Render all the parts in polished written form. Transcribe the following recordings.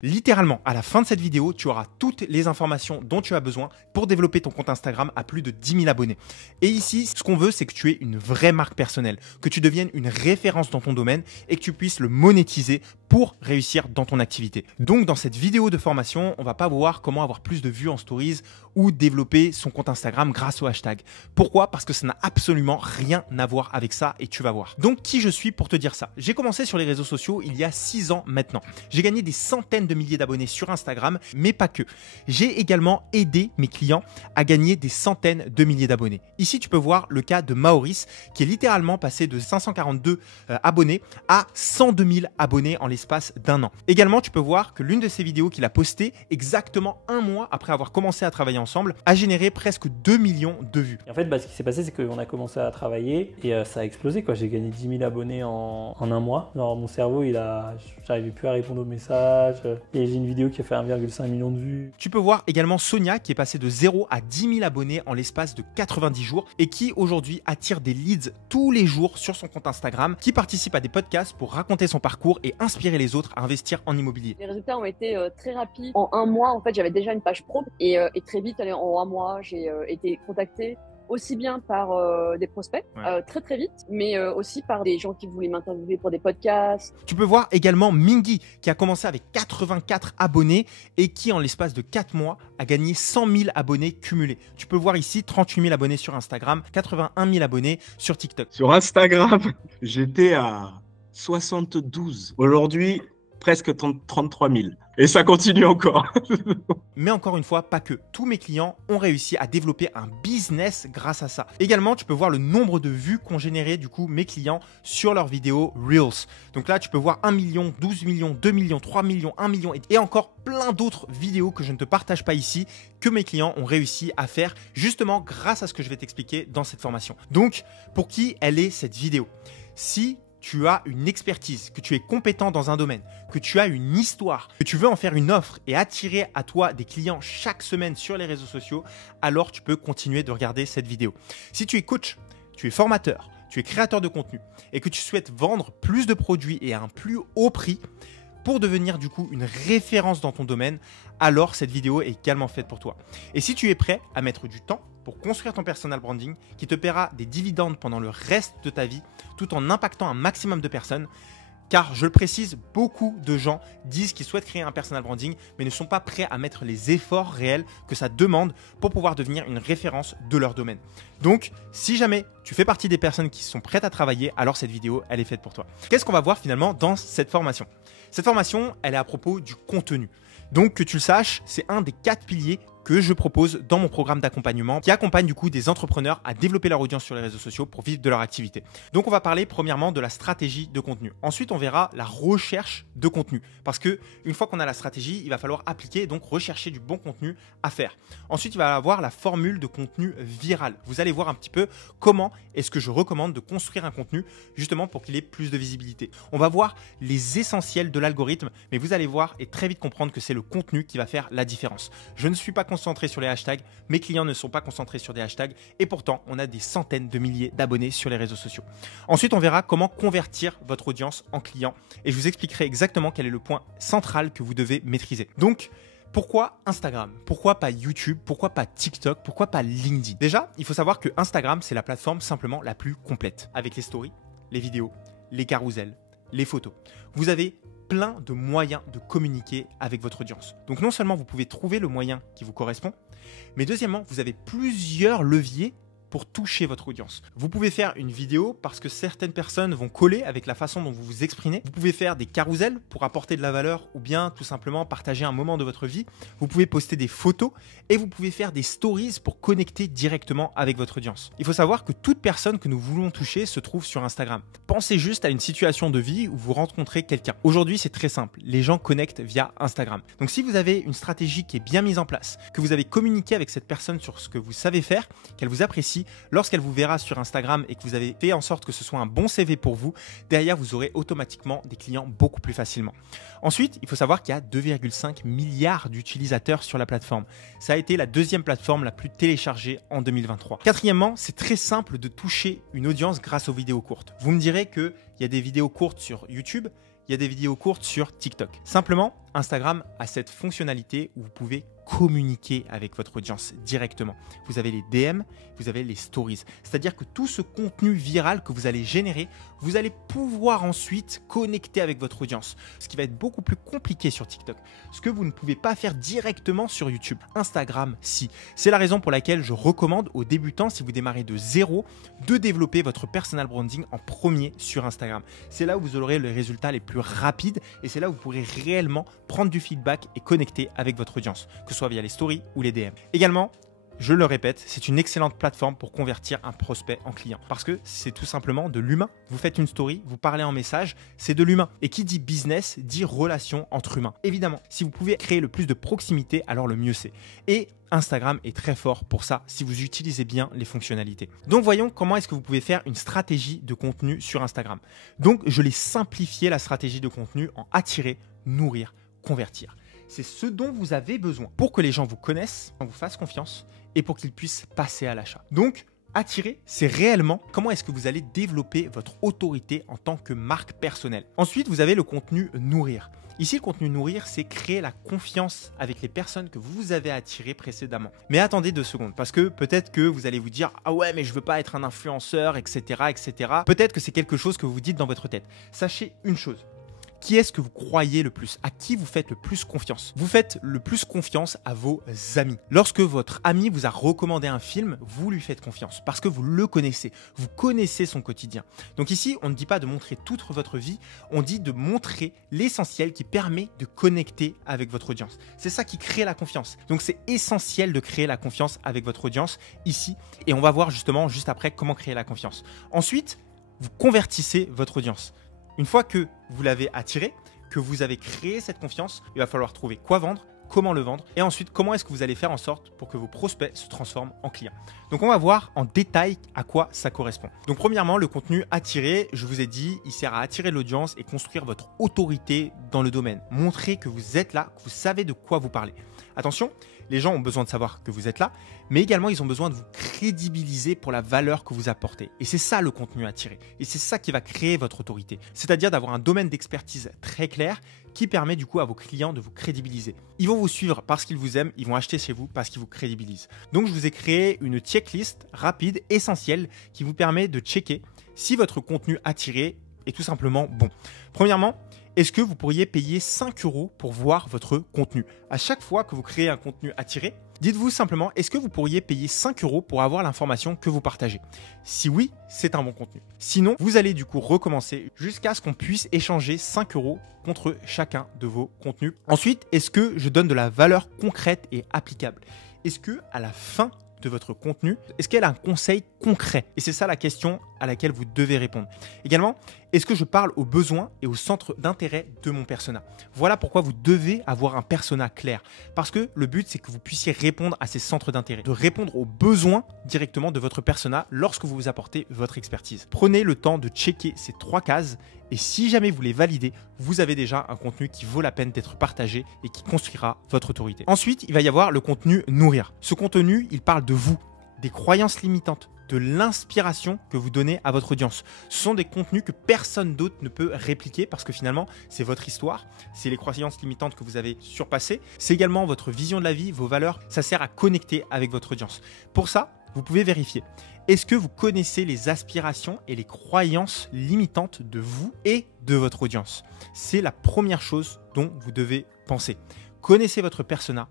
Littéralement, à la fin de cette vidéo, tu auras toutes les informations dont tu as besoin pour développer ton compte Instagram à plus de 10 000 abonnés. Et ici, ce qu'on veut, c'est que tu aies une vraie marque personnelle, que tu deviennes une référence dans ton domaine et que tu puisses le monétiser pour réussir dans ton activité. Donc, dans cette vidéo de formation, on va pas voir comment avoir plus de vues en stories ou développer son compte Instagram grâce au hashtag. Pourquoi? Parce que ça n'a absolument rien à voir avec ça et tu vas voir. Donc, qui je suis pour te dire ça? J'ai commencé sur les réseaux sociaux il y a 6 ans maintenant. J'ai gagné des centaines de milliers d'abonnés sur Instagram, mais pas que. J'ai également aidé mes clients à gagner des centaines de milliers d'abonnés. Ici, tu peux voir le cas de Maurice qui est littéralement passé de 542 abonnés à 102 000 abonnés en l'espace d'un an. Également, tu peux voir que l'une de ces vidéos qu'il a postées exactement un mois après avoir commencé à travailler ensemble a généré presque 2 millions de vues. Et en fait, ce qui s'est passé, c'est qu'on a commencé à travailler et ça a explosé, quoi. J'ai gagné 10 000 abonnés en un mois. Alors, mon cerveau, j'arrivais plus à répondre aux messages. Et j'ai une vidéo qui a fait 1,5 million de vues. Tu peux voir également Sonia qui est passée de 0 à 10 000 abonnés en l'espace de 90 jours et qui aujourd'hui attire des leads tous les jours sur son compte Instagram, qui participe à des podcasts pour raconter son parcours et inspirer les autres à investir en immobilier. Les résultats ont été très rapides. En un mois, en fait, j'avais déjà une page pro et très vite, en un mois, j'ai été contactée aussi bien par des prospects, très vite, mais aussi par des gens qui voulaient m'interviewer pour des podcasts. Tu peux voir également Mingy qui a commencé avec 84 abonnés et qui en l'espace de 4 mois a gagné 100 000 abonnés cumulés. Tu peux voir ici 38 000 abonnés sur Instagram, 81 000 abonnés sur TikTok. Sur Instagram, j'étais à 72. Aujourd'hui, presque 33 000. Et ça continue encore. Mais encore une fois, pas que. Tous mes clients ont réussi à développer un business grâce à ça. Également, tu peux voir le nombre de vues qu'ont généré du coup mes clients sur leurs vidéos Reels. Donc là, tu peux voir 1 million, 12 millions, 2 millions, 3 millions, 1 million et encore plein d'autres vidéos que je ne te partage pas ici que mes clients ont réussi à faire justement grâce à ce que je vais t'expliquer dans cette formation. Donc, pour qui elle est cette vidéo? Si tu as une expertise, que tu es compétent dans un domaine, que tu as une histoire, que tu veux en faire une offre et attirer à toi des clients chaque semaine sur les réseaux sociaux, alors tu peux continuer de regarder cette vidéo. Si tu es coach, tu es formateur, tu es créateur de contenu et que tu souhaites vendre plus de produits et à un plus haut prix pour devenir du coup une référence dans ton domaine, alors cette vidéo est également faite pour toi. Et si tu es prêt à mettre du temps pour construire ton personal branding qui te paiera des dividendes pendant le reste de ta vie tout en impactant un maximum de personnes, car je le précise, beaucoup de gens disent qu'ils souhaitent créer un personal branding mais ne sont pas prêts à mettre les efforts réels que ça demande pour pouvoir devenir une référence de leur domaine. Donc, si jamais tu fais partie des personnes qui sont prêtes à travailler, alors cette vidéo, elle est faite pour toi. Qu'est-ce qu'on va voir finalement dans cette formation? Cette formation, elle est à propos du contenu. Donc, que tu le saches, c'est un des 4 piliers que je propose dans mon programme d'accompagnement qui accompagne du coup des entrepreneurs à développer leur audience sur les réseaux sociaux pour vivre de leur activité. Donc on va parler premièrement de la stratégie de contenu. Ensuite on verra la recherche de contenu parce que une fois qu'on a la stratégie, il va falloir appliquer et donc rechercher du bon contenu à faire. Ensuite il va y avoir la formule de contenu viral. Vous allez voir un petit peu comment est-ce que je recommande de construire un contenu justement pour qu'il ait plus de visibilité. On va voir les essentiels de l'algorithme, mais vous allez voir et très vite comprendre que c'est le contenu qui va faire la différence. Je ne suis pas concentré sur les hashtags, mes clients ne sont pas concentrés sur des hashtags et pourtant on a des centaines de milliers d'abonnés sur les réseaux sociaux. Ensuite on verra comment convertir votre audience en clients et je vous expliquerai exactement quel est le point central que vous devez maîtriser. Donc pourquoi Instagram? Pourquoi pas YouTube? Pourquoi pas TikTok? Pourquoi pas LinkedIn? Déjà, il faut savoir que Instagram, c'est la plateforme simplement la plus complète avec les stories, les vidéos, les carousels, les photos. Vous avez plein de moyens de communiquer avec votre audience. Donc non seulement vous pouvez trouver le moyen qui vous correspond, mais deuxièmement, vous avez plusieurs leviers pour toucher votre audience. Vous pouvez faire une vidéo parce que certaines personnes vont coller avec la façon dont vous vous exprimez. Vous pouvez faire des carousels pour apporter de la valeur ou bien tout simplement partager un moment de votre vie. Vous pouvez poster des photos et vous pouvez faire des stories pour connecter directement avec votre audience. Il faut savoir que toute personne que nous voulons toucher se trouve sur Instagram. Pensez juste à une situation de vie où vous rencontrez quelqu'un. Aujourd'hui, c'est très simple. Les gens connectent via Instagram. Donc si vous avez une stratégie qui est bien mise en place, que vous avez communiqué avec cette personne sur ce que vous savez faire, qu'elle vous apprécie, lorsqu'elle vous verra sur Instagram et que vous avez fait en sorte que ce soit un bon CV pour vous, derrière vous aurez automatiquement des clients beaucoup plus facilement. Ensuite, il faut savoir qu'il y a 2,5 milliards d'utilisateurs sur la plateforme. Ça a été la deuxième plateforme la plus téléchargée en 2023. Quatrièmement, c'est très simple de toucher une audience grâce aux vidéos courtes. Vous me direz qu'il y a des vidéos courtes sur YouTube, il y a des vidéos courtes sur TikTok. Simplement, Instagram a cette fonctionnalité où vous pouvez communiquer avec votre audience directement. Vous avez les DM, vous avez les stories. C'est-à-dire que tout ce contenu viral que vous allez générer, vous allez pouvoir ensuite connecter avec votre audience. Ce qui va être beaucoup plus compliqué sur TikTok. Ce que vous ne pouvez pas faire directement sur YouTube. Instagram, si. C'est la raison pour laquelle je recommande aux débutants, si vous démarrez de zéro, de développer votre personal branding en premier sur Instagram. C'est là où vous aurez les résultats les plus rapides et c'est là où vous pourrez réellement prendre du feedback et connecter avec votre audience, que ce soit via les stories ou les DM. Également, je le répète, c'est une excellente plateforme pour convertir un prospect en client parce que c'est tout simplement de l'humain. Vous faites une story, vous parlez en message, c'est de l'humain. Et qui dit business dit relation entre humains. Évidemment, si vous pouvez créer le plus de proximité, alors le mieux c'est. Et Instagram est très fort pour ça si vous utilisez bien les fonctionnalités. Donc voyons comment est-ce que vous pouvez faire une stratégie de contenu sur Instagram. Donc je l'ai simplifié la stratégie de contenu en attirer, nourrir, convertir. C'est ce dont vous avez besoin pour que les gens vous connaissent, vous fassent confiance et pour qu'ils puissent passer à l'achat. Donc, attirer, c'est réellement comment est-ce que vous allez développer votre autorité en tant que marque personnelle. Ensuite, vous avez le contenu nourrir. Ici, le contenu nourrir, c'est créer la confiance avec les personnes que vous avez attirées précédemment. Mais attendez 2 secondes, parce que peut-être que vous allez vous dire « Ah ouais, mais je veux pas être un influenceur, etc. etc. » Peut-être que c'est quelque chose que vous dites dans votre tête. Sachez une chose. Qui est-ce que vous croyez le plus? À qui vous faites le plus confiance? Vous faites le plus confiance à vos amis. Lorsque votre ami vous a recommandé un film, vous lui faites confiance parce que vous le connaissez. Vous connaissez son quotidien. Donc ici, on ne dit pas de montrer toute votre vie, on dit de montrer l'essentiel qui permet de connecter avec votre audience. C'est ça qui crée la confiance. Donc c'est essentiel de créer la confiance avec votre audience ici. Et on va voir justement juste après comment créer la confiance. Ensuite, vous convertissez votre audience. Une fois que vous l'avez attiré, que vous avez créé cette confiance, il va falloir trouver quoi vendre, comment le vendre et ensuite comment est-ce que vous allez faire en sorte pour que vos prospects se transforment en clients. Donc on va voir en détail à quoi ça correspond. Donc premièrement, le contenu attiré, je vous ai dit, il sert à attirer l'audience et construire votre autorité dans le domaine. Montrer que vous êtes là, que vous savez de quoi vous parlez. Attention, les gens ont besoin de savoir que vous êtes là, mais également ils ont besoin de vous crédibiliser pour la valeur que vous apportez. Et c'est ça le contenu attiré. Et c'est ça qui va créer votre autorité. C'est-à-dire d'avoir un domaine d'expertise très clair qui permet du coup à vos clients de vous crédibiliser. Ils vont vous suivre parce qu'ils vous aiment, ils vont acheter chez vous parce qu'ils vous crédibilisent. Donc je vous ai créé une checklist rapide, essentielle, qui vous permet de checker si votre contenu attiré est tout simplement bon. Premièrement, est-ce que vous pourriez payer 5 € pour voir votre contenu? À chaque fois que vous créez un contenu attiré, dites-vous simplement, est-ce que vous pourriez payer 5 € pour avoir l'information que vous partagez? Si oui, c'est un bon contenu. Sinon, vous allez du coup recommencer jusqu'à ce qu'on puisse échanger 5 € contre chacun de vos contenus. Ensuite, est-ce que je donne de la valeur concrète et applicable? Est-ce que à la fin de votre contenu, est-ce qu'elle a un conseil concret? Et c'est ça la question à laquelle vous devez répondre. Également, est-ce que je parle aux besoins et aux centres d'intérêt de mon persona? Voilà pourquoi vous devez avoir un persona clair. Parce que le but, c'est que vous puissiez répondre à ces centres d'intérêt, de répondre aux besoins directement de votre persona lorsque vous vous apportez votre expertise. Prenez le temps de checker ces 3 cases et si jamais vous les validez, vous avez déjà un contenu qui vaut la peine d'être partagé et qui construira votre autorité. Ensuite, il va y avoir le contenu nourrir. Ce contenu, il parle de vous, des croyances limitantes, de l'inspiration que vous donnez à votre audience. Ce sont des contenus que personne d'autre ne peut répliquer parce que finalement, c'est votre histoire, c'est les croyances limitantes que vous avez surpassées, c'est également votre vision de la vie, vos valeurs, ça sert à connecter avec votre audience. Pour ça, vous pouvez vérifier. Est-ce que vous connaissez les aspirations et les croyances limitantes de vous et de votre audience? C'est la première chose dont vous devez penser. Connaissez votre persona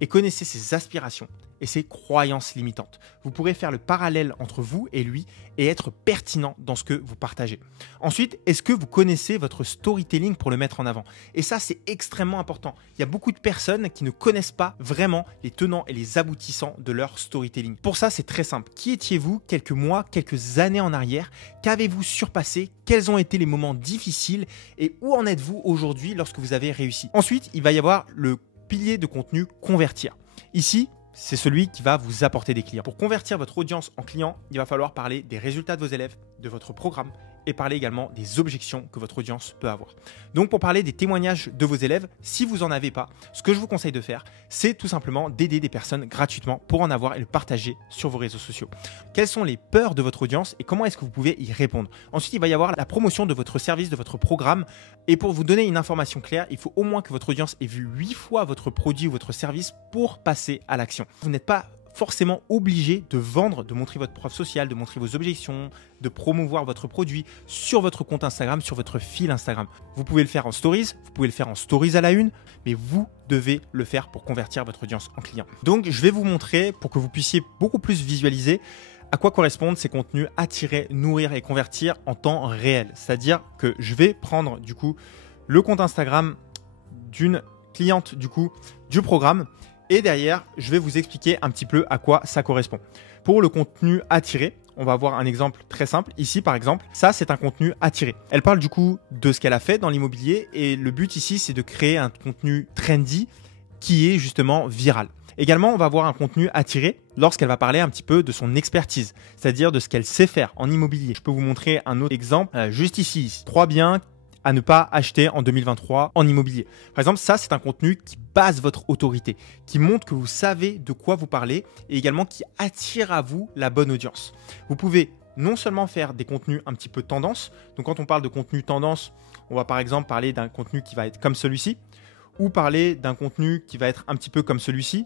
et connaissez ses aspirations et ses croyances limitantes. Vous pourrez faire le parallèle entre vous et lui et être pertinent dans ce que vous partagez. Ensuite, est-ce que vous connaissez votre storytelling pour le mettre en avant? Et ça, c'est extrêmement important. Il y a beaucoup de personnes qui ne connaissent pas vraiment les tenants et les aboutissants de leur storytelling. Pour ça, c'est très simple. Qui étiez-vous quelques mois, quelques années en arrière? Qu'avez-vous surpassé? Quels ont été les moments difficiles? Et où en êtes-vous aujourd'hui lorsque vous avez réussi? Ensuite, il va y avoir le pilier de contenu convertir. Ici, c'est celui qui va vous apporter des clients. Pour convertir votre audience en clients, il va falloir parler des résultats de vos élèves, de votre programme et parler également des objections que votre audience peut avoir. Donc pour parler des témoignages de vos élèves, si vous n'en avez pas, ce que je vous conseille de faire, c'est tout simplement d'aider des personnes gratuitement pour en avoir et le partager sur vos réseaux sociaux. Quelles sont les peurs de votre audience et comment est-ce que vous pouvez y répondre? Ensuite, il va y avoir la promotion de votre service, de votre programme. Et pour vous donner une information claire, il faut au moins que votre audience ait vu 8 fois votre produit ou votre service pour passer à l'action. Vous n'êtes pas forcément obligé de vendre, de montrer votre preuve sociale, de montrer vos objections, de promouvoir votre produit sur votre compte Instagram, sur votre fil Instagram. Vous pouvez le faire en stories, vous pouvez le faire en stories à la une, mais vous devez le faire pour convertir votre audience en client. Donc, je vais vous montrer pour que vous puissiez beaucoup plus visualiser à quoi correspondent ces contenus attirer, nourrir et convertir en temps réel. C'est-à-dire que je vais prendre du coup le compte Instagram d'une cliente du programme. Et derrière, je vais vous expliquer un petit peu à quoi ça correspond. Pour le contenu attiré, on va avoir un exemple très simple. Ici, par exemple, ça, c'est un contenu attiré. Elle parle du coup de ce qu'elle a fait dans l'immobilier et le but ici, c'est de créer un contenu trendy qui est justement viral. Également, on va avoir un contenu attiré lorsqu'elle va parler un petit peu de son expertise, c'est-à-dire de ce qu'elle sait faire en immobilier. Je peux vous montrer un autre exemple juste ici. 3 biens à ne pas acheter en 2023 en immobilier. Par exemple, ça, c'est un contenu qui base votre autorité, qui montre que vous savez de quoi vous parlez et également qui attire à vous la bonne audience. Vous pouvez non seulement faire des contenus un petit peu tendance. Donc, quand on parle de contenu tendance, on va par exemple parler d'un contenu qui va être comme celui-ci ou parler d'un contenu qui va être un petit peu comme celui-ci.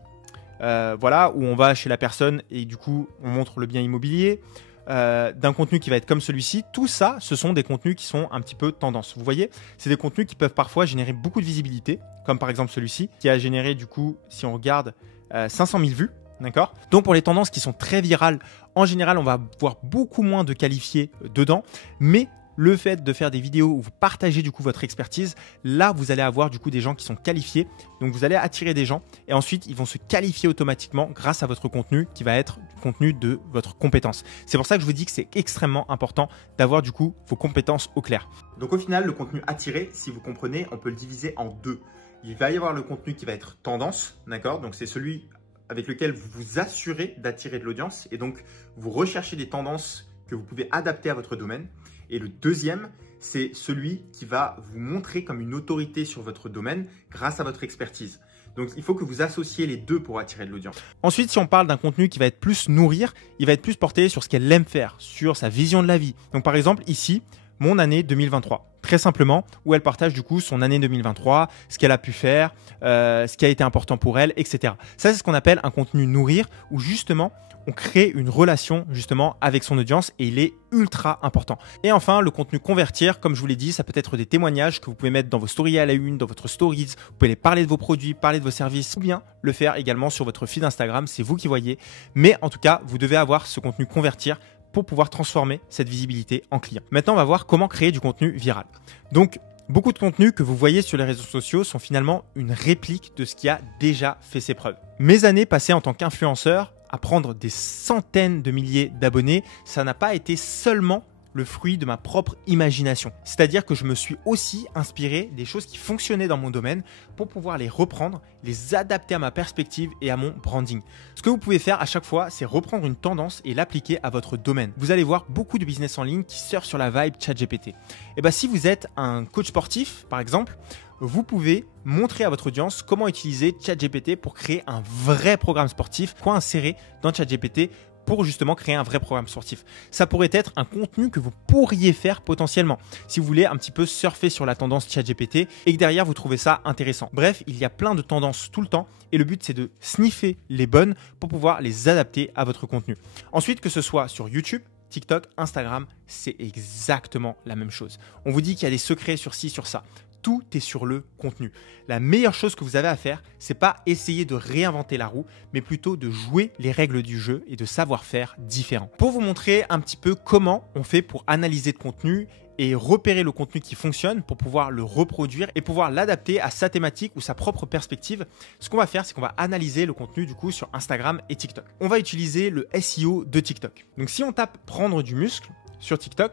Voilà, où on va chez la personne et du coup, on montre le bien immobilier. D'un contenu qui va être comme celui-ci, tout ça, ce sont des contenus qui sont un petit peu tendance. Vous voyez, c'est des contenus qui peuvent parfois générer beaucoup de visibilité, comme par exemple celui-ci, qui a généré du coup, si on regarde, 500 000 vues. D'accord? Donc pour les tendances qui sont très virales, en général, on va voir beaucoup moins de qualifiés dedans, mais le fait de faire des vidéos où vous partagez du coup votre expertise, là vous allez avoir du coup des gens qui sont qualifiés. Donc vous allez attirer des gens et ensuite ils vont se qualifier automatiquement grâce à votre contenu qui va être du contenu de votre compétence. C'est pour ça que je vous dis que c'est extrêmement important d'avoir du coup vos compétences au clair. Donc au final, le contenu attiré, si vous comprenez, on peut le diviser en deux. Il va y avoir le contenu qui va être tendance, d'accord? Donc c'est celui avec lequel vous vous assurez d'attirer de l'audience et donc vous recherchez des tendances que vous pouvez adapter à votre domaine. Et le deuxième, c'est celui qui va vous montrer comme une autorité sur votre domaine grâce à votre expertise. Donc, il faut que vous associez les deux pour attirer de l'audience. Ensuite, si on parle d'un contenu qui va être plus nourrir, il va être plus porté sur ce qu'elle aime faire, sur sa vision de la vie. Donc, par exemple, ici, mon année 2023. Très simplement, où elle partage du coup son année 2023, ce qu'elle a pu faire, ce qui a été important pour elle, etc. Ça, c'est ce qu'on appelle un contenu nourrir, où justement, on crée une relation justement avec son audience et il est ultra important. Et enfin, le contenu convertir, comme je vous l'ai dit, ça peut être des témoignages que vous pouvez mettre dans vos stories à la une, dans votre stories. Vous pouvez parler de vos produits, parler de vos services ou bien le faire également sur votre feed Instagram. C'est vous qui voyez. Mais en tout cas, vous devez avoir ce contenu convertir pour pouvoir transformer cette visibilité en client. Maintenant, on va voir comment créer du contenu viral. Donc, beaucoup de contenus que vous voyez sur les réseaux sociaux sont finalement une réplique de ce qui a déjà fait ses preuves. Mes années passées en tant qu'influenceur à prendre des centaines de milliers d'abonnés, ça n'a pas été seulement le fruit de ma propre imagination. C'est-à-dire que je me suis aussi inspiré des choses qui fonctionnaient dans mon domaine pour pouvoir les reprendre, les adapter à ma perspective et à mon branding. Ce que vous pouvez faire à chaque fois, c'est reprendre une tendance et l'appliquer à votre domaine. Vous allez voir beaucoup de business en ligne qui surfent sur la vibe ChatGPT. Et bien, si vous êtes un coach sportif, par exemple, vous pouvez montrer à votre audience comment utiliser ChatGPT pour créer un vrai programme sportif, quoi insérer dans ChatGPT pour justement créer un vrai programme sportif. Ça pourrait être un contenu que vous pourriez faire potentiellement si vous voulez un petit peu surfer sur la tendance ChatGPT et que derrière vous trouvez ça intéressant. Bref, il y a plein de tendances tout le temps et le but c'est de sniffer les bonnes pour pouvoir les adapter à votre contenu. Ensuite, que ce soit sur YouTube, TikTok, Instagram, c'est exactement la même chose. On vous dit qu'il y a des secrets sur ci, sur ça. Tout est sur le contenu. La meilleure chose que vous avez à faire, c'est pas essayer de réinventer la roue, mais plutôt de jouer les règles du jeu et de savoir faire différent. Pour vous montrer un petit peu comment on fait pour analyser le contenu et repérer le contenu qui fonctionne pour pouvoir le reproduire et pouvoir l'adapter à sa thématique ou sa propre perspective, ce qu'on va faire, c'est qu'on va analyser le contenu du coup sur Instagram et TikTok. On va utiliser le SEO de TikTok. Donc si on tape prendre du muscle sur TikTok,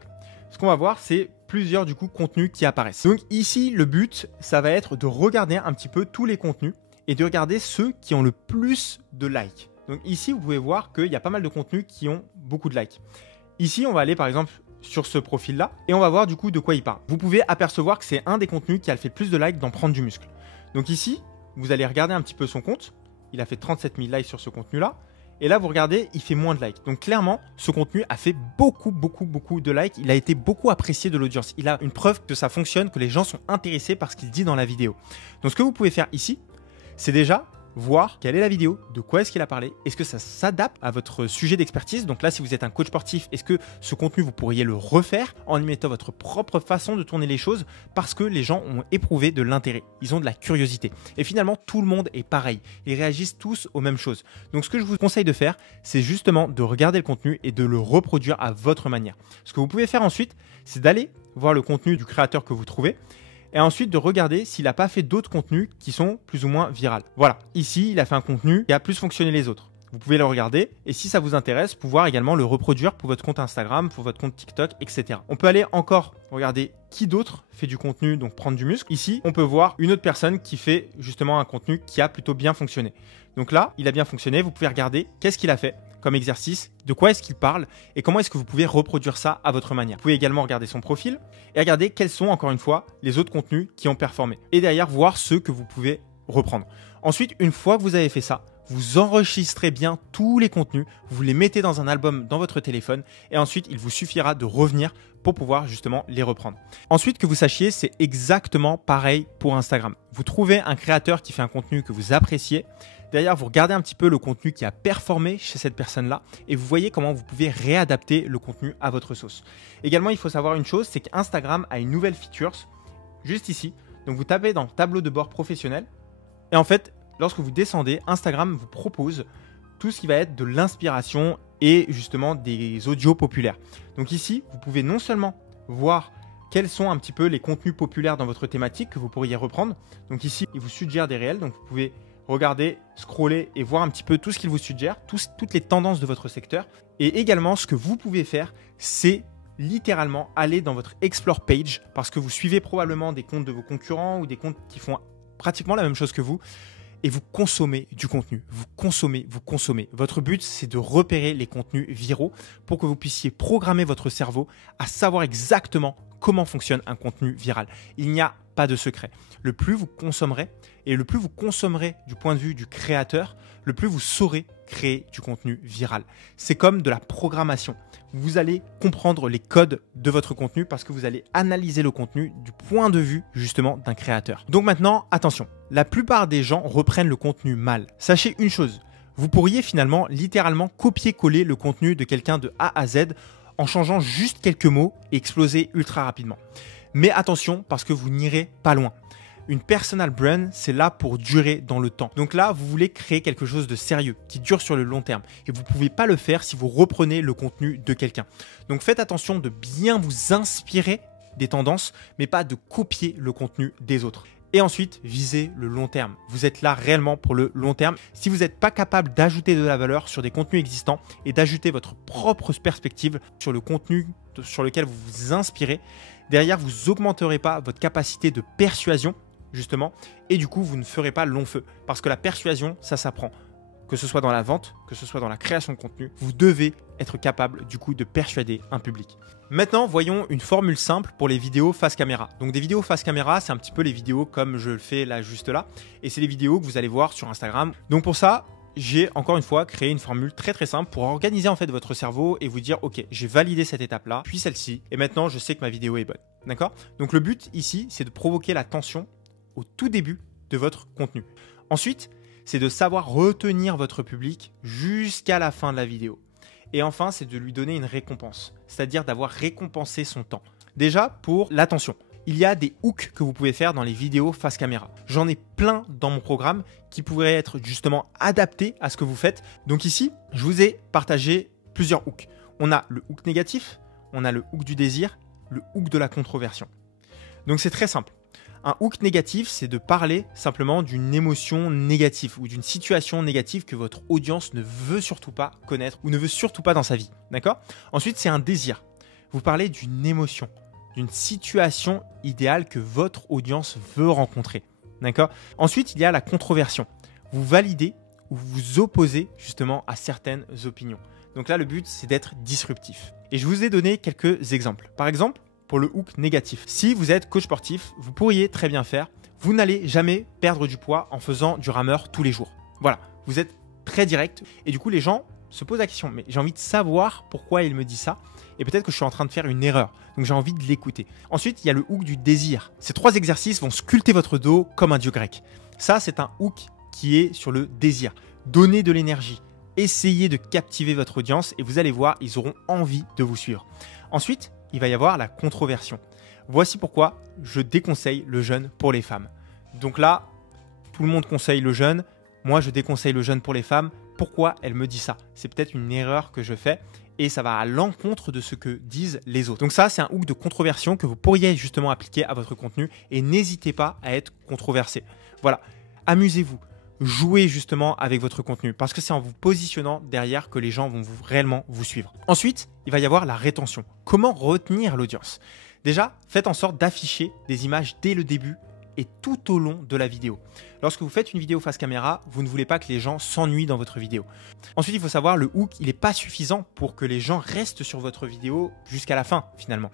ce qu'on va voir, c'est plusieurs du coup contenus qui apparaissent. Donc ici, le but, ça va être de regarder un petit peu tous les contenus et de regarder ceux qui ont le plus de likes. Donc ici, vous pouvez voir qu'il y a pas mal de contenus qui ont beaucoup de likes. Ici, on va aller par exemple sur ce profil-là et on va voir du coup de quoi il parle. Vous pouvez apercevoir que c'est un des contenus qui a fait le plus de likes dans Prendre du muscle. Donc ici, vous allez regarder un petit peu son compte. Il a fait 37 000 likes sur ce contenu-là. Et là, vous regardez, il fait moins de likes. Donc clairement, ce contenu a fait beaucoup de likes. Il a été beaucoup apprécié de l'audience. Il a une preuve que ça fonctionne, que les gens sont intéressés par ce qu'il dit dans la vidéo. Donc ce que vous pouvez faire ici, c'est déjà voir quelle est la vidéo, de quoi est-ce qu'il a parlé, est-ce que ça s'adapte à votre sujet d'expertise. Donc là, si vous êtes un coach sportif, est-ce que ce contenu, vous pourriez le refaire en y mettant votre propre façon de tourner les choses parce que les gens ont éprouvé de l'intérêt, ils ont de la curiosité. Et finalement, tout le monde est pareil, ils réagissent tous aux mêmes choses. Donc ce que je vous conseille de faire, c'est justement de regarder le contenu et de le reproduire à votre manière. Ce que vous pouvez faire ensuite, c'est d'aller voir le contenu du créateur que vous trouvez et ensuite de regarder s'il n'a pas fait d'autres contenus qui sont plus ou moins virales. Voilà, ici, il a fait un contenu qui a plus fonctionné les autres. Vous pouvez le regarder et si ça vous intéresse, pouvoir également le reproduire pour votre compte Instagram, pour votre compte TikTok, etc. On peut aller encore regarder qui d'autre fait du contenu, donc Prendre du muscle. Ici, on peut voir une autre personne qui fait justement un contenu qui a plutôt bien fonctionné. Donc là, il a bien fonctionné, vous pouvez regarder qu'est-ce qu'il a fait comme exercice, de quoi est-ce qu'il parle et comment est-ce que vous pouvez reproduire ça à votre manière. Vous pouvez également regarder son profil et regarder quels sont encore une fois les autres contenus qui ont performé et derrière voir ceux que vous pouvez reprendre. Ensuite, une fois que vous avez fait ça, vous enregistrez bien tous les contenus, vous les mettez dans un album dans votre téléphone et ensuite il vous suffira de revenir pour pouvoir justement les reprendre. Ensuite, que vous sachiez, c'est exactement pareil pour Instagram. Vous trouvez un créateur qui fait un contenu que vous appréciez. Derrière, vous regardez un petit peu le contenu qui a performé chez cette personne-là et vous voyez comment vous pouvez réadapter le contenu à votre sauce. Également, il faut savoir une chose, c'est qu'Instagram a une nouvelle feature juste ici. Donc, vous tapez dans tableau de bord professionnel et en fait, lorsque vous descendez, Instagram vous propose tout ce qui va être de l'inspiration et justement des audios populaires. Donc ici, vous pouvez non seulement voir quels sont un petit peu les contenus populaires dans votre thématique que vous pourriez reprendre. Donc ici, il vous suggère des réels, donc vous pouvez regarder, scroller et voir un petit peu tout ce qu'il vous suggère, toutes les tendances de votre secteur. Et également, ce que vous pouvez faire, c'est littéralement aller dans votre Explore page parce que vous suivez probablement des comptes de vos concurrents ou des comptes qui font pratiquement la même chose que vous. Et vous consommez du contenu, vous consommez. Votre but, c'est de repérer les contenus viraux pour que vous puissiez programmer votre cerveau à savoir exactement comment fonctionne un contenu viral. Il n'y a pas de secret. Le plus vous consommerez, et le plus vous consommerez du point de vue du créateur, le plus vous saurez créer du contenu viral. C'est comme de la programmation. Vous allez comprendre les codes de votre contenu parce que vous allez analyser le contenu du point de vue justement d'un créateur. Donc maintenant, attention, la plupart des gens reprennent le contenu mal. Sachez une chose, vous pourriez finalement littéralement copier-coller le contenu de quelqu'un de A à Z en changeant juste quelques mots et exploser ultra rapidement. Mais attention parce que vous n'irez pas loin. Une personal brand, c'est là pour durer dans le temps. Donc là, vous voulez créer quelque chose de sérieux, qui dure sur le long terme. Et vous ne pouvez pas le faire si vous reprenez le contenu de quelqu'un. Donc faites attention de bien vous inspirer des tendances, mais pas de copier le contenu des autres. Et ensuite, visez le long terme. Vous êtes là réellement pour le long terme. Si vous n'êtes pas capable d'ajouter de la valeur sur des contenus existants et d'ajouter votre propre perspective sur le contenu sur lequel vous vous inspirez, derrière, vous n'augmenterez pas votre capacité de persuasion, justement, et du coup, vous ne ferez pas long feu. Parce que la persuasion, ça s'apprend. Que ce soit dans la vente, que ce soit dans la création de contenu, vous devez être capable, du coup, de persuader un public. Maintenant, voyons une formule simple pour les vidéos face caméra. Donc, des vidéos face caméra, c'est un petit peu les vidéos comme je le fais là, juste là. Et c'est les vidéos que vous allez voir sur Instagram. Donc, pour ça, j'ai encore une fois créé une formule très simple pour organiser en fait votre cerveau et vous dire ok, j'ai validé cette étape là, puis celle-ci, et maintenant je sais que ma vidéo est bonne. D'accord? Donc le but ici, c'est de provoquer la tension au tout début de votre contenu. Ensuite, c'est de savoir retenir votre public jusqu'à la fin de la vidéo. Et enfin, c'est de lui donner une récompense, c'est-à-dire d'avoir récompensé son temps. Déjà, pour l'attention, il y a des hooks que vous pouvez faire dans les vidéos face caméra. J'en ai plein dans mon programme qui pourraient être justement adaptés à ce que vous faites. Donc ici, je vous ai partagé plusieurs hooks. On a le hook négatif, on a le hook du désir, le hook de la controversion. Donc c'est très simple. Un hook négatif, c'est de parler simplement d'une émotion négative ou d'une situation négative que votre audience ne veut surtout pas connaître ou ne veut surtout pas dans sa vie. D'accord ? Ensuite, c'est un désir. Vous parlez d'une émotion, d'une situation idéale que votre audience veut rencontrer. D'accord ? Ensuite, il y a la controversion. Vous validez ou vous opposez justement à certaines opinions. Donc là, le but, c'est d'être disruptif. Et je vous ai donné quelques exemples. Par exemple, pour le hook négatif. Si vous êtes coach sportif, vous pourriez très bien faire, vous n'allez jamais perdre du poids en faisant du rameur tous les jours. Voilà, vous êtes très direct et du coup, les gens se posent la question, mais j'ai envie de savoir pourquoi il me dit ça et peut-être que je suis en train de faire une erreur. Donc j'ai envie de l'écouter. Ensuite, il y a le hook du désir. Ces 3 exercices vont sculpter votre dos comme un dieu grec. Ça, c'est un hook qui est sur le désir. Donnez de l'énergie. Essayez de captiver votre audience et vous allez voir, ils auront envie de vous suivre. Ensuite, il va y avoir la controversion. Voici pourquoi je déconseille le jeûne pour les femmes. Donc là, tout le monde conseille le jeûne. Moi, je déconseille le jeûne pour les femmes. Pourquoi elle me dit ça? C'est peut-être une erreur que je fais et ça va à l'encontre de ce que disent les autres. Donc ça, c'est un hook de controversion que vous pourriez justement appliquer à votre contenu et n'hésitez pas à être controversé. Voilà, amusez-vous. Jouez justement avec votre contenu parce que c'est en vous positionnant derrière que les gens vont réellement vous suivre. Ensuite, il va y avoir la rétention. Comment retenir l'audience? Déjà, faites en sorte d'afficher des images dès le début et tout au long de la vidéo. Lorsque vous faites une vidéo face caméra, vous ne voulez pas que les gens s'ennuient dans votre vidéo. Ensuite, il faut savoir, le hook, il n'est pas suffisant pour que les gens restent sur votre vidéo jusqu'à la fin finalement.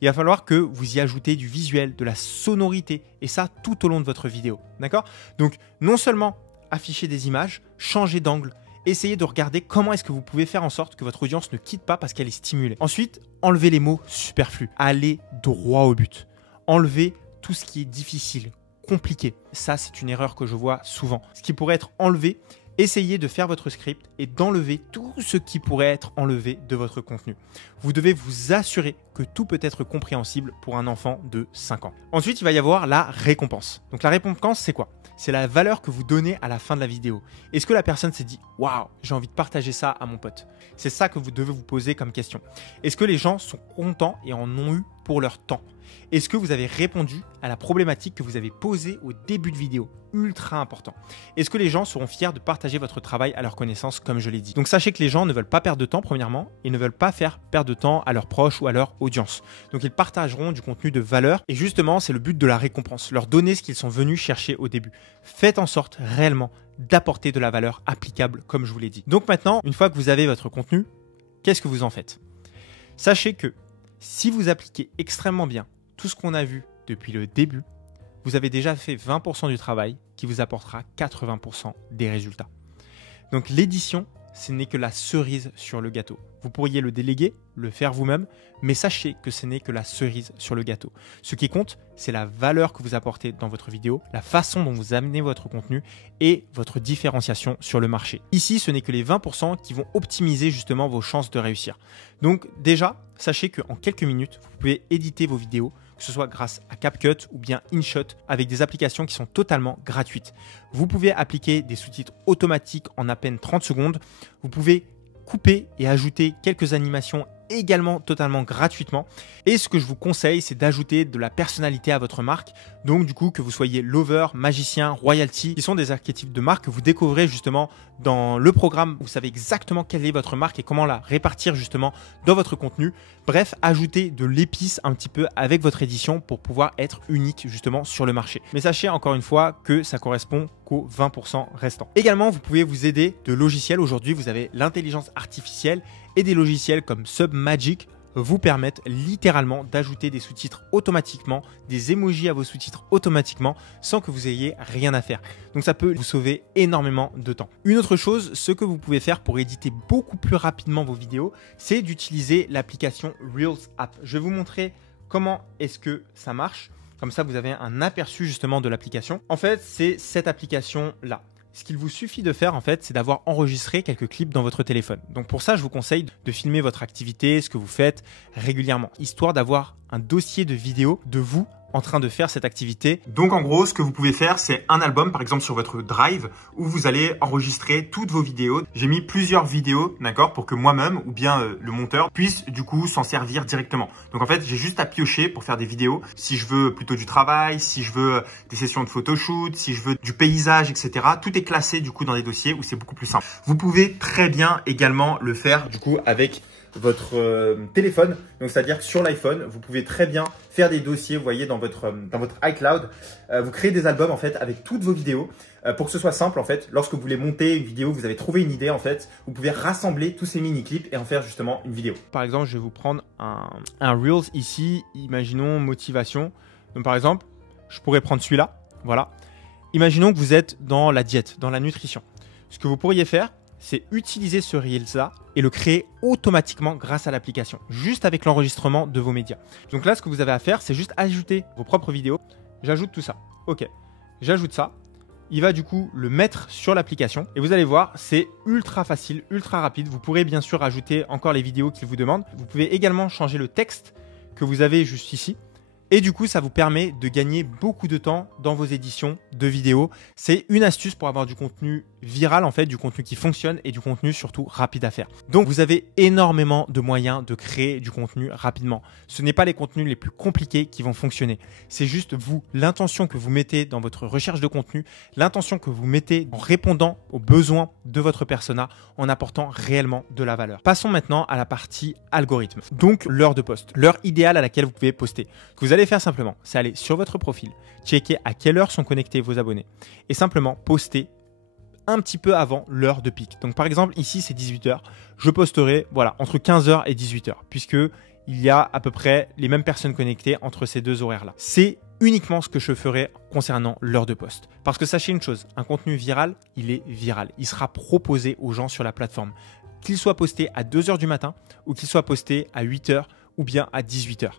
Il va falloir que vous y ajoutez du visuel, de la sonorité et ça tout au long de votre vidéo. D'accord? Donc, non seulement afficher des images, changer d'angle, essayez de regarder comment est-ce que vous pouvez faire en sorte que votre audience ne quitte pas parce qu'elle est stimulée. Ensuite, enlevez les mots superflus. Allez droit au but. Enlevez tout ce qui est difficile, compliqué. Ça, c'est une erreur que je vois souvent. Ce qui pourrait être enlevé, essayez de faire votre script et d'enlever tout ce qui pourrait être enlevé de votre contenu. Vous devez vous assurer que tout peut être compréhensible pour un enfant de 5 ans. Ensuite, il va y avoir la récompense. Donc la récompense, c'est quoi? C'est la valeur que vous donnez à la fin de la vidéo. Est-ce que la personne s'est dit « Waouh, j'ai envie de partager ça à mon pote ». C'est ça que vous devez vous poser comme question. Est-ce que les gens sont contents et en ont eu pour leur temps? Est-ce que vous avez répondu à la problématique que vous avez posée au début de vidéo? Ultra important. Est-ce que les gens seront fiers de partager votre travail à leur connaissance, comme je l'ai dit? Donc sachez que les gens ne veulent pas perdre de temps, premièrement, et ne veulent pas faire perdre de temps à leurs proches ou à leur audience. Donc ils partageront du contenu de valeur et justement, c'est le but de la récompense, leur donner ce qu'ils sont venus chercher au début. Faites en sorte réellement d'apporter de la valeur applicable, comme je vous l'ai dit. Donc maintenant, une fois que vous avez votre contenu, qu'est-ce que vous en faites? Sachez que si vous appliquez extrêmement bien tout ce qu'on a vu depuis le début, vous avez déjà fait 20% du travail qui vous apportera 80% des résultats. Donc l'édition, ce n'est que la cerise sur le gâteau. Vous pourriez le déléguer, le faire vous-même, mais sachez que ce n'est que la cerise sur le gâteau. Ce qui compte, c'est la valeur que vous apportez dans votre vidéo, la façon dont vous amenez votre contenu et votre différenciation sur le marché. Ici, ce n'est que les 20% qui vont optimiser justement vos chances de réussir. Donc déjà, sachez qu'en quelques minutes, vous pouvez éditer vos vidéos, que ce soit grâce à CapCut ou bien InShot, avec des applications qui sont totalement gratuites. Vous pouvez appliquer des sous-titres automatiques en à peine 30 secondes. Vous pouvez couper et ajouter quelques animations également totalement gratuitement. Et ce que je vous conseille, c'est d'ajouter de la personnalité à votre marque. Donc du coup, que vous soyez lover, magicien, royalty, qui sont des archétypes de marque que vous découvrez justement dans le programme. Vous savez exactement quelle est votre marque et comment la répartir justement dans votre contenu. Bref, ajoutez de l'épice un petit peu avec votre édition pour pouvoir être unique justement sur le marché. Mais sachez encore une fois que ça correspond qu'aux 20% restants. Également, vous pouvez vous aider de logiciels. Aujourd'hui, vous avez l'intelligence artificielle et des logiciels comme Submagic vous permettent littéralement d'ajouter des sous-titres automatiquement, des emojis à vos sous-titres automatiquement sans que vous ayez rien à faire. Donc ça peut vous sauver énormément de temps. Une autre chose, ce que vous pouvez faire pour éditer beaucoup plus rapidement vos vidéos, c'est d'utiliser l'application Reels App. Je vais vous montrer comment est-ce que ça marche. Comme ça, vous avez un aperçu justement de l'application. En fait, c'est cette application-là. Ce qu'il vous suffit de faire, en fait, c'est d'avoir enregistré quelques clips dans votre téléphone. Donc pour ça, je vous conseille de filmer votre activité, ce que vous faites régulièrement, histoire d'avoir un dossier de vidéo de vous en train de faire cette activité. Donc en gros, ce que vous pouvez faire, c'est un album, par exemple sur votre Drive, où vous allez enregistrer toutes vos vidéos. J'ai mis plusieurs vidéos, d'accord, pour que moi-même ou bien le monteur puisse du coup s'en servir directement. Donc en fait, j'ai juste à piocher pour faire des vidéos. Si je veux plutôt du travail, si je veux des sessions de photoshoot, si je veux du paysage, etc. Tout est classé du coup dans des dossiers où c'est beaucoup plus simple. Vous pouvez très bien également le faire du coup avec votre téléphone. Donc, c'est-à-dire que sur l'iPhone, vous pouvez très bien faire des dossiers, vous voyez, dans votre iCloud. Vous créez des albums, en fait, avec toutes vos vidéos. Pour que ce soit simple, en fait, lorsque vous voulez monter une vidéo, vous avez trouvé une idée, en fait, vous pouvez rassembler tous ces mini-clips et en faire justement une vidéo. Par exemple, je vais vous prendre un Reels ici, imaginons motivation. Donc, par exemple, je pourrais prendre celui-là, voilà. Imaginons que vous êtes dans la diète, dans la nutrition. Ce que vous pourriez faire, c'est utiliser ce Reels-là et le créer automatiquement grâce à l'application, juste avec l'enregistrement de vos médias. Donc là, ce que vous avez à faire, c'est juste ajouter vos propres vidéos. J'ajoute tout ça. Ok, j'ajoute ça. Il va du coup le mettre sur l'application et vous allez voir, c'est ultra facile, ultra rapide. Vous pourrez bien sûr ajouter encore les vidéos qu'il vous demande. Vous pouvez également changer le texte que vous avez juste ici. Et du coup, ça vous permet de gagner beaucoup de temps dans vos éditions de vidéos. C'est une astuce pour avoir du contenu viral, en fait, du contenu qui fonctionne et du contenu surtout rapide à faire. Donc, vous avez énormément de moyens de créer du contenu rapidement. Ce n'est pas les contenus les plus compliqués qui vont fonctionner. C'est juste vous, l'intention que vous mettez dans votre recherche de contenu, l'intention que vous mettez en répondant aux besoins de votre persona, en apportant réellement de la valeur. Passons maintenant à la partie algorithme. Donc, l'heure de poste, l'heure idéale à laquelle vous pouvez poster. Ce que vous allez faire simplement, c'est aller sur votre profil, checker à quelle heure sont connectés vos abonnés et simplement poster un petit peu avant l'heure de pic. Donc par exemple, ici c'est 18h, je posterai voilà, entre 15h et 18h puisque il y a à peu près les mêmes personnes connectées entre ces deux horaires-là. C'est uniquement ce que je ferai concernant l'heure de poste. Parce que sachez une chose, un contenu viral, il est viral. Il sera proposé aux gens sur la plateforme. Qu'il soit posté à 2h du matin ou qu'il soit posté à 8h ou bien à 18h.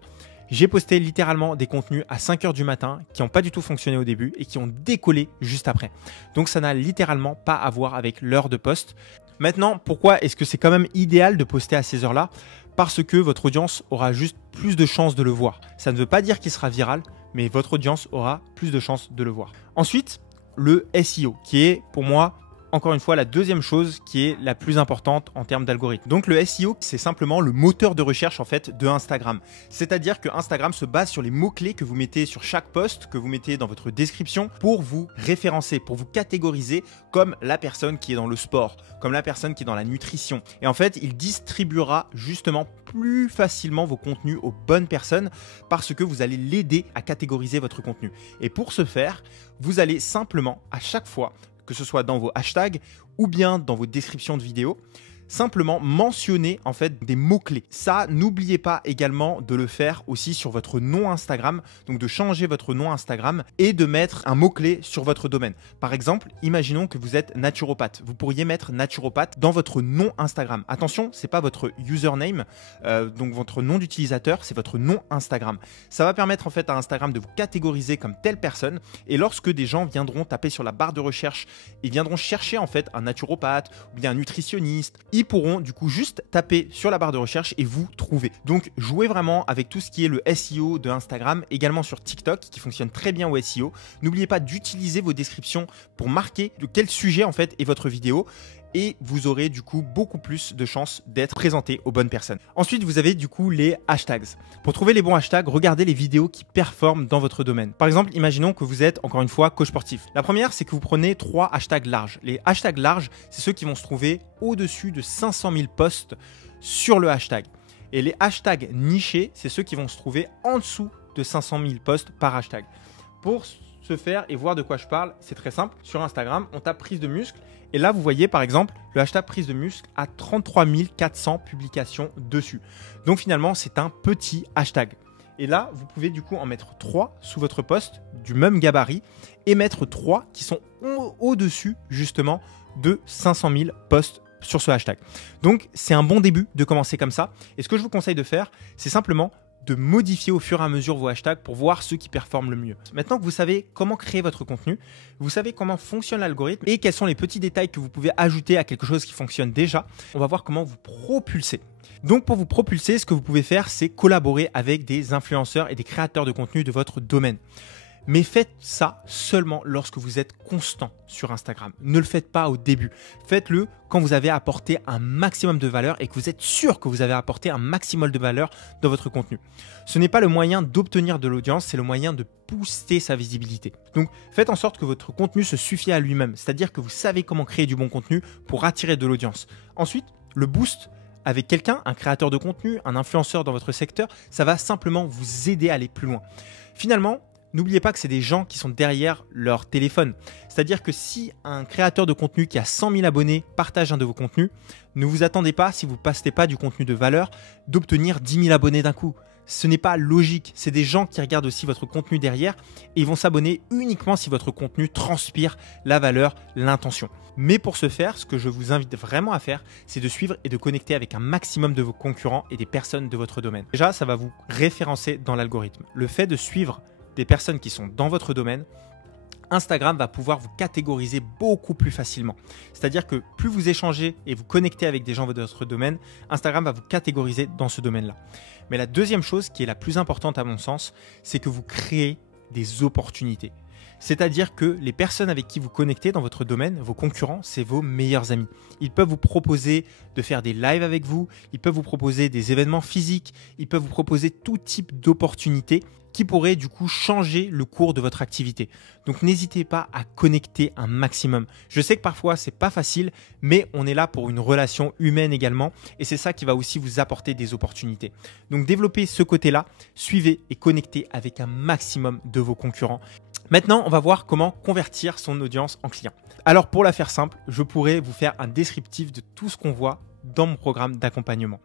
J'ai posté littéralement des contenus à 5h du matin qui n'ont pas du tout fonctionné au début et qui ont décollé juste après. Donc ça n'a littéralement pas à voir avec l'heure de poste. Maintenant, pourquoi est-ce que c'est quand même idéal de poster à ces heures-là? Parce que votre audience aura juste plus de chances de le voir. Ça ne veut pas dire qu'il sera viral, mais votre audience aura plus de chances de le voir. Ensuite, le SEO, qui est pour moi encore une fois la deuxième chose qui est la plus importante en termes d'algorithme. Donc le SEO, c'est simplement le moteur de recherche en fait de Instagram. C'est-à-dire que Instagram se base sur les mots-clés que vous mettez sur chaque post, que vous mettez dans votre description pour vous référencer, pour vous catégoriser comme la personne qui est dans le sport, comme la personne qui est dans la nutrition. Et en fait, il distribuera justement plus facilement vos contenus aux bonnes personnes parce que vous allez l'aider à catégoriser votre contenu. Et pour ce faire, vous allez simplement à chaque fois, que ce soit dans vos hashtags ou bien dans vos descriptions de vidéos, simplement mentionner en fait des mots-clés. Ça, n'oubliez pas également de le faire aussi sur votre nom Instagram, donc de changer votre nom Instagram et de mettre un mot-clé sur votre domaine. Par exemple, imaginons que vous êtes naturopathe. Vous pourriez mettre naturopathe dans votre nom Instagram. Attention, c'est pas votre username, donc votre nom d'utilisateur, c'est votre nom Instagram. Ça va permettre en fait à Instagram de vous catégoriser comme telle personne et lorsque des gens viendront taper sur la barre de recherche et viendront chercher en fait un naturopathe ou bien un nutritionniste, ils pourront du coup juste taper sur la barre de recherche et vous trouver. Donc jouez vraiment avec tout ce qui est le SEO de Instagram, également sur TikTok qui fonctionne très bien au SEO. N'oubliez pas d'utiliser vos descriptions pour marquer de quel sujet en fait est votre vidéo et vous aurez du coup beaucoup plus de chances d'être présenté aux bonnes personnes. Ensuite, vous avez du coup les hashtags. Pour trouver les bons hashtags, regardez les vidéos qui performent dans votre domaine. Par exemple, imaginons que vous êtes encore une fois coach sportif. La première, c'est que vous prenez 3 hashtags larges. Les hashtags larges, c'est ceux qui vont se trouver au-dessus de 500 000 posts sur le hashtag. Et les hashtags nichés, c'est ceux qui vont se trouver en dessous de 500 000 posts par hashtag. Pour se faire et voir de quoi je parle, c'est très simple. Sur Instagram, on tape prise de muscle. Et là, vous voyez par exemple, le hashtag prise de muscle a 33 400 publications dessus. Donc finalement, c'est un petit hashtag. Et là, vous pouvez du coup en mettre 3 sous votre post du même gabarit et mettre 3 qui sont au-dessus justement de 500 000 posts sur ce hashtag. Donc, c'est un bon début de commencer comme ça. Et ce que je vous conseille de faire, c'est simplement de modifier au fur et à mesure vos hashtags pour voir ceux qui performent le mieux. Maintenant que vous savez comment créer votre contenu, vous savez comment fonctionne l'algorithme et quels sont les petits détails que vous pouvez ajouter à quelque chose qui fonctionne déjà, on va voir comment vous propulser. Donc pour vous propulser, ce que vous pouvez faire, c'est collaborer avec des influenceurs et des créateurs de contenu de votre domaine. Mais faites ça seulement lorsque vous êtes constant sur Instagram. Ne le faites pas au début. Faites-le quand vous avez apporté un maximum de valeur et que vous êtes sûr que vous avez apporté un maximum de valeur dans votre contenu. Ce n'est pas le moyen d'obtenir de l'audience, c'est le moyen de booster sa visibilité. Donc faites en sorte que votre contenu se suffit à lui-même, c'est-à-dire que vous savez comment créer du bon contenu pour attirer de l'audience. Ensuite, le boost avec quelqu'un, un créateur de contenu, un influenceur dans votre secteur, ça va simplement vous aider à aller plus loin. Finalement, n'oubliez pas que c'est des gens qui sont derrière leur téléphone. C'est-à-dire que si un créateur de contenu qui a 100 000 abonnés partage un de vos contenus, ne vous attendez pas, si vous ne postez pas du contenu de valeur, d'obtenir 10 000 abonnés d'un coup. Ce n'est pas logique. C'est des gens qui regardent aussi votre contenu derrière et ils vont s'abonner uniquement si votre contenu transpire la valeur, l'intention. Mais pour ce faire, ce que je vous invite vraiment à faire, c'est de suivre et de connecter avec un maximum de vos concurrents et des personnes de votre domaine. Déjà, ça va vous référencer dans l'algorithme. Le fait de suivre des personnes qui sont dans votre domaine, Instagram va pouvoir vous catégoriser beaucoup plus facilement. C'est-à-dire que plus vous échangez et vous connectez avec des gens de votre domaine, Instagram va vous catégoriser dans ce domaine-là. Mais la deuxième chose qui est la plus importante à mon sens, c'est que vous créez des opportunités. C'est-à-dire que les personnes avec qui vous connectez dans votre domaine, vos concurrents, c'est vos meilleurs amis. Ils peuvent vous proposer de faire des lives avec vous, ils peuvent vous proposer des événements physiques, ils peuvent vous proposer tout type d'opportunités qui pourraient du coup changer le cours de votre activité. Donc n'hésitez pas à connecter un maximum. Je sais que parfois c'est pas facile, mais on est là pour une relation humaine également et c'est ça qui va aussi vous apporter des opportunités. Donc développez ce côté-là, suivez et connectez avec un maximum de vos concurrents. Maintenant, on va voir comment convertir son audience en client. Alors pour la faire simple, je pourrais vous faire un descriptif de tout ce qu'on voit dans mon programme d'accompagnement.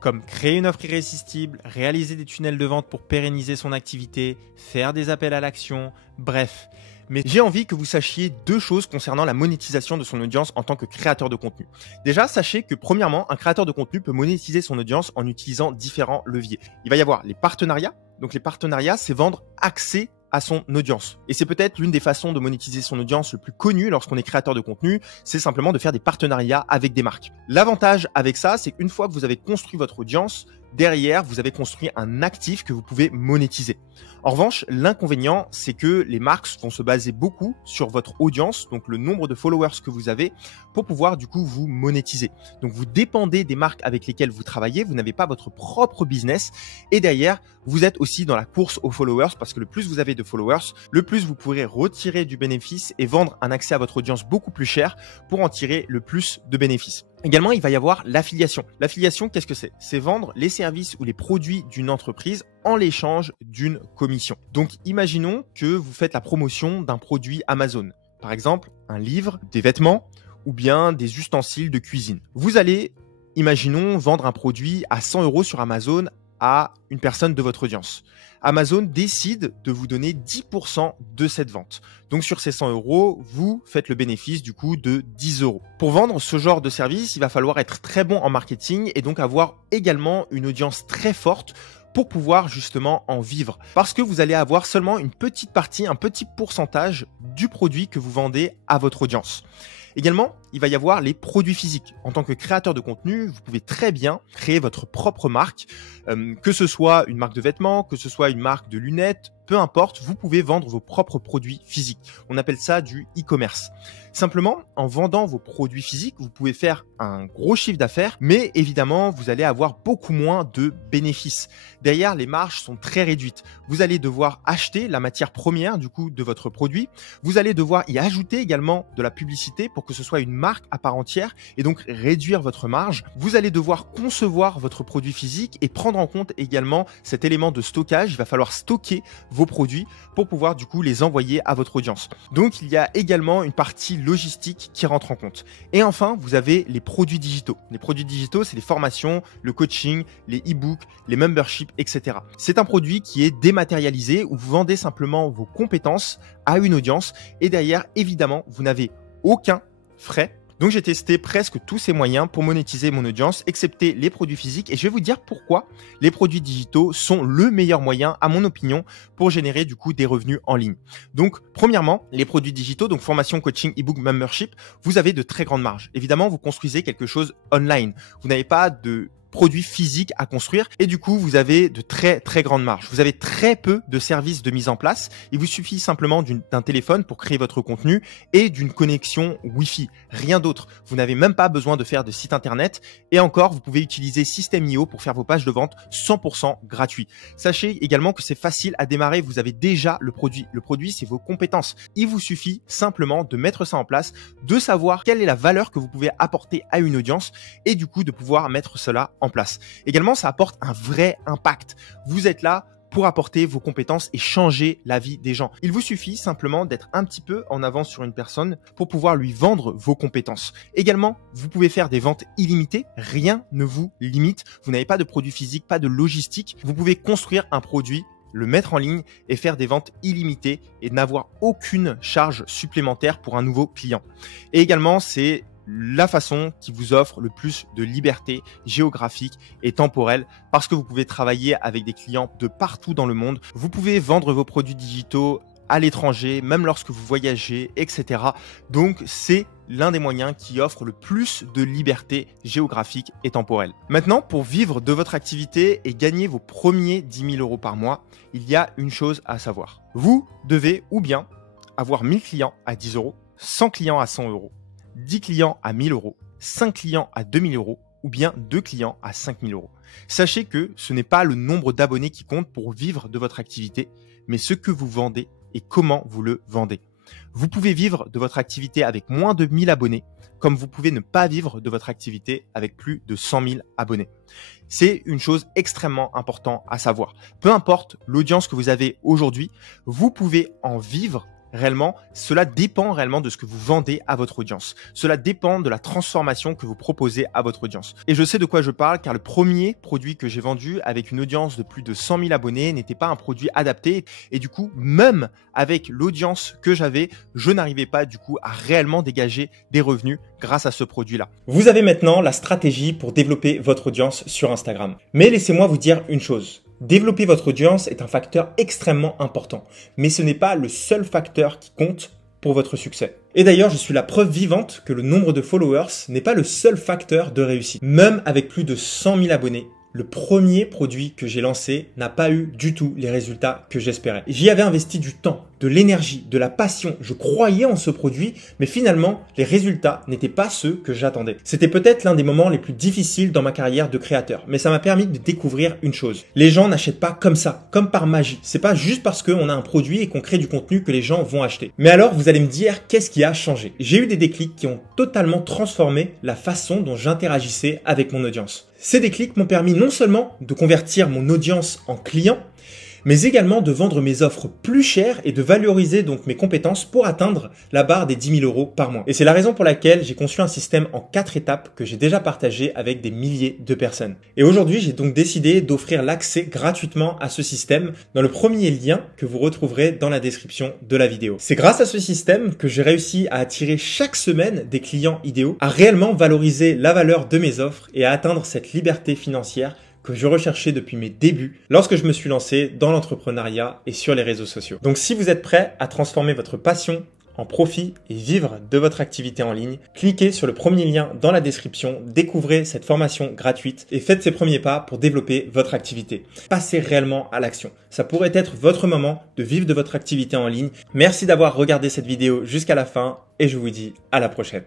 Comme créer une offre irrésistible, réaliser des tunnels de vente pour pérenniser son activité, faire des appels à l'action, bref. Mais j'ai envie que vous sachiez deux choses concernant la monétisation de son audience en tant que créateur de contenu. Déjà, sachez que premièrement, un créateur de contenu peut monétiser son audience en utilisant différents leviers. Il va y avoir les partenariats. Donc les partenariats, c'est vendre accès à son audience. Et c'est peut-être l'une des façons de monétiser son audience le plus connue lorsqu'on est créateur de contenu, c'est simplement de faire des partenariats avec des marques. L'avantage avec ça, c'est qu'une fois que vous avez construit votre audience, derrière, vous avez construit un actif que vous pouvez monétiser. En revanche, l'inconvénient, c'est que les marques vont se baser beaucoup sur votre audience, donc le nombre de followers que vous avez, pour pouvoir du coup vous monétiser. Donc vous dépendez des marques avec lesquelles vous travaillez, vous n'avez pas votre propre business et derrière, vous êtes aussi dans la course aux followers parce que le plus vous avez de followers, le plus vous pourrez retirer du bénéfice et vendre un accès à votre audience beaucoup plus cher pour en tirer le plus de bénéfices. Également, il va y avoir l'affiliation. L'affiliation, qu'est-ce que c'est? C'est vendre les services ou les produits d'une entreprise en l'échange d'une commission. Donc, imaginons que vous faites la promotion d'un produit Amazon. Par exemple, un livre, des vêtements ou bien des ustensiles de cuisine. Vous allez, imaginons, vendre un produit à 100 € sur Amazon à une personne de votre audience. Amazon décide de vous donner 10% de cette vente. Donc sur ces 100 €, vous faites le bénéfice du coup de 10 €. Pour vendre ce genre de service, il va falloir être très bon en marketing et donc avoir également une audience très forte pour pouvoir justement en vivre. Parce que vous allez avoir seulement une petite partie, un petit pourcentage du produit que vous vendez à votre audience. Également, il va y avoir les produits physiques. En tant que créateur de contenu, vous pouvez très bien créer votre propre marque, que ce soit une marque de vêtements, que ce soit une marque de lunettes, peu importe, vous pouvez vendre vos propres produits physiques. On appelle ça du e-commerce. Simplement, en vendant vos produits physiques, vous pouvez faire un gros chiffre d'affaires, mais évidemment, vous allez avoir beaucoup moins de bénéfices. Derrière, les marges sont très réduites. Vous allez devoir acheter la matière première du coup de votre produit. Vous allez devoir y ajouter également de la publicité pour que ce soit une marque à part entière et donc réduire votre marge. Vous allez devoir concevoir votre produit physique et prendre en compte également cet élément de stockage. Il va falloir stocker vos produits pour pouvoir du coup les envoyer à votre audience. Donc il y a également une partie logistique qui rentre en compte. Et enfin, vous avez les produits digitaux. Les produits digitaux, c'est les formations, le coaching, les e-books, les memberships, etc. C'est un produit qui est dématérialisé où vous vendez simplement vos compétences à une audience et derrière, évidemment, vous n'avez aucun frais. Donc j'ai testé presque tous ces moyens pour monétiser mon audience, excepté les produits physiques. Et je vais vous dire pourquoi les produits digitaux sont le meilleur moyen, à mon opinion, pour générer du coup des revenus en ligne. Donc premièrement, les produits digitaux, donc formation, coaching, e-book, membership, vous avez de très grandes marges. Évidemment, vous construisez quelque chose online. Vous n'avez pas de produit physique à construire et du coup, vous avez de très grandes marges. Vous avez très peu de services de mise en place. Il vous suffit simplement d'un téléphone pour créer votre contenu et d'une connexion Wi-Fi. Rien d'autre. Vous n'avez même pas besoin de faire de site internet et encore, vous pouvez utiliser System.io pour faire vos pages de vente 100% gratuit. Sachez également que c'est facile à démarrer. Vous avez déjà le produit. Le produit, c'est vos compétences. Il vous suffit simplement de mettre ça en place, de savoir quelle est la valeur que vous pouvez apporter à une audience et du coup de pouvoir mettre cela en place. Également, ça apporte un vrai impact. Vous êtes là pour apporter vos compétences et changer la vie des gens. Il vous suffit simplement d'être un petit peu en avance sur une personne pour pouvoir lui vendre vos compétences. Également, vous pouvez faire des ventes illimitées. Rien ne vous limite. Vous n'avez pas de produit physique, pas de logistique. Vous pouvez construire un produit, le mettre en ligne et faire des ventes illimitées et n'avoir aucune charge supplémentaire pour un nouveau client. Et également, c'est la façon qui vous offre le plus de liberté géographique et temporelle parce que vous pouvez travailler avec des clients de partout dans le monde. Vous pouvez vendre vos produits digitaux à l'étranger, même lorsque vous voyagez, etc. Donc, c'est l'un des moyens qui offre le plus de liberté géographique et temporelle. Maintenant, pour vivre de votre activité et gagner vos premiers 10 000 € par mois, il y a une chose à savoir. Vous devez ou bien avoir 1000 clients à 10 €, 100 clients à 100 €, 10 clients à 1000 €, 5 clients à 2000 € ou bien 2 clients à 5000 €. Sachez que ce n'est pas le nombre d'abonnés qui compte pour vivre de votre activité, mais ce que vous vendez et comment vous le vendez. Vous pouvez vivre de votre activité avec moins de 1000 abonnés, comme vous pouvez ne pas vivre de votre activité avec plus de 100 000 abonnés. C'est une chose extrêmement importante à savoir. Peu importe l'audience que vous avez aujourd'hui, vous pouvez en vivre réellement. Cela dépend réellement de ce que vous vendez à votre audience. Cela dépend de la transformation que vous proposez à votre audience. Et je sais de quoi je parle car le premier produit que j'ai vendu avec une audience de plus de 100 000 abonnés n'était pas un produit adapté et du coup, même avec l'audience que j'avais, je n'arrivais pas du coup à réellement dégager des revenus grâce à ce produit-là. Vous avez maintenant la stratégie pour développer votre audience sur Instagram. Mais laissez-moi vous dire une chose. Développer votre audience est un facteur extrêmement important, mais ce n'est pas le seul facteur qui compte pour votre succès. Et d'ailleurs, je suis la preuve vivante que le nombre de followers n'est pas le seul facteur de réussite. Même avec plus de 100 000 abonnés, le premier produit que j'ai lancé n'a pas eu du tout les résultats que j'espérais. J'y avais investi du temps, de l'énergie, de la passion. Je croyais en ce produit, mais finalement, les résultats n'étaient pas ceux que j'attendais. C'était peut-être l'un des moments les plus difficiles dans ma carrière de créateur, mais ça m'a permis de découvrir une chose. Les gens n'achètent pas comme ça, comme par magie. C'est pas juste parce qu'on a un produit et qu'on crée du contenu que les gens vont acheter. Mais alors, vous allez me dire, qu'est-ce qui a changé? J'ai eu des déclics qui ont totalement transformé la façon dont j'interagissais avec mon audience. Ces déclics m'ont permis non seulement de convertir mon audience en clients, mais également de vendre mes offres plus chères et de valoriser donc mes compétences pour atteindre la barre des 10 000 € par mois. Et c'est la raison pour laquelle j'ai conçu un système en 4 étapes que j'ai déjà partagé avec des milliers de personnes. Et aujourd'hui, j'ai donc décidé d'offrir l'accès gratuitement à ce système dans le premier lien que vous retrouverez dans la description de la vidéo. C'est grâce à ce système que j'ai réussi à attirer chaque semaine des clients idéaux, à réellement valoriser la valeur de mes offres et à atteindre cette liberté financière que je recherchais depuis mes débuts lorsque je me suis lancé dans l'entrepreneuriat et sur les réseaux sociaux. Donc si vous êtes prêt à transformer votre passion en profit et vivre de votre activité en ligne, cliquez sur le premier lien dans la description, découvrez cette formation gratuite et faites ces premiers pas pour développer votre activité. Passez réellement à l'action. Ça pourrait être votre moment de vivre de votre activité en ligne. Merci d'avoir regardé cette vidéo jusqu'à la fin et je vous dis à la prochaine.